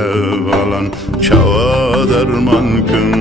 hevalan çava derman kın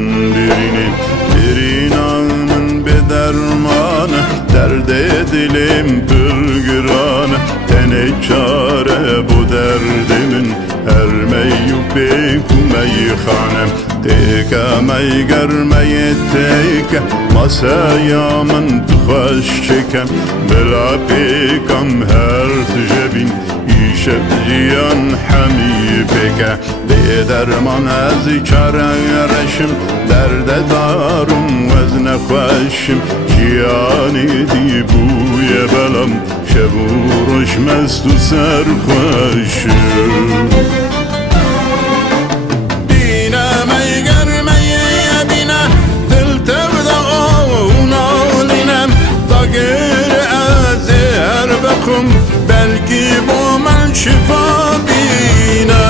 birin anın bedermanı derde dilim pırgıranı tene çare bu derdimin her meyyubi kumeyhanem teka meygermeye teka masaya من تخش چکم بلا پیکم هر تجبین ایشب جیان همی بکه به درمان از چرشم درد دارم و از نخوشم جیانی دی بوی بلم شب و روش مست و سرخوشم belki bu men şifa bine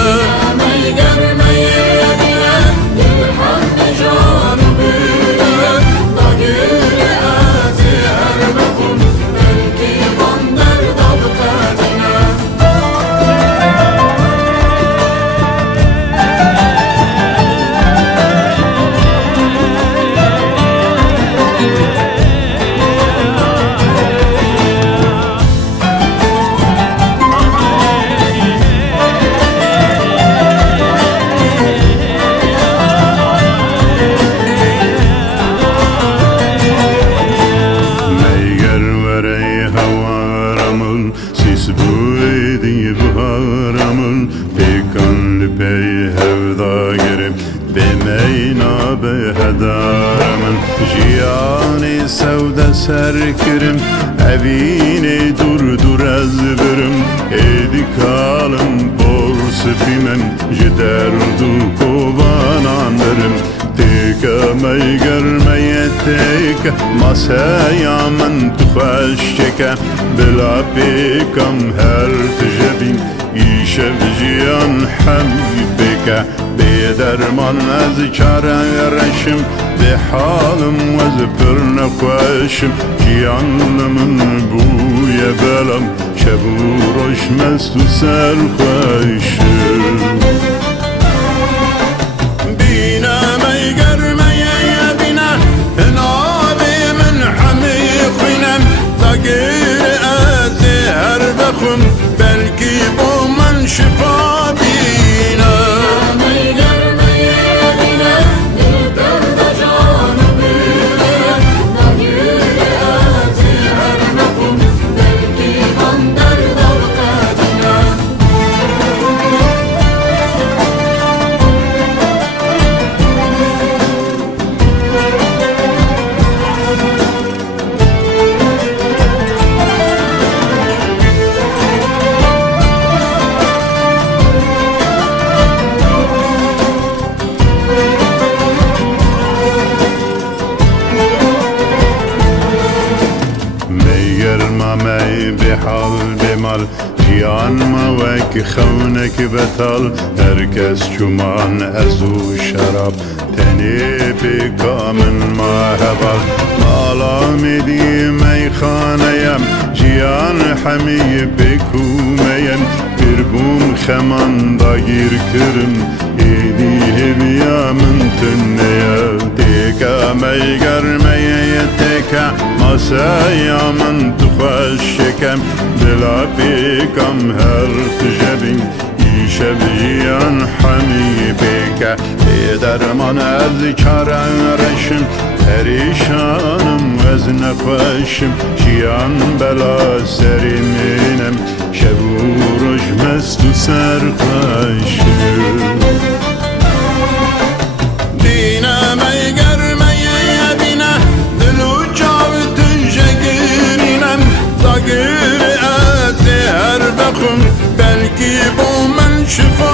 meygərməyə bine dilhəm canı bine dagiri əzi hər bəxum belki bandər dabtədinə هدارمن جیانی سوده سرکرم evine dur dur ezberim edi kalım borsu bimem jderdu kovananırım teka meygermeye teka masaya men txaşçeke bela pekam her tjebin işev jiyan hamibeke بدرمان از چرشم به حالم و زبر نخوشم جیانمن بوی بلم شب و روش مست و سرخوشم بینه میگرمه بینه نابی من همی خوینم تا گیر از هر بخون بلکی با من شفا بینه بحال بمال جیان ما وک خونک بتال هرکس چومان ازو شراب تنی بکامن ما هبال مالا میدی میخانیم جیان همی بکومیم کربوم خمان داگیر کرم ایدی هبیا من تنیا تیکا میگرمه تیکا masaya من تخشکم دلا پیکم هر تجبین ایشب جیان همی بکه درمان از چرشم پریشانم از نخوشم جیان بلا سریمینم شب و روش مست و سرخوشم دینه میگرمه بینه دلو جاوتن جگرینم تا گیر از هر بخون belki bu men şifa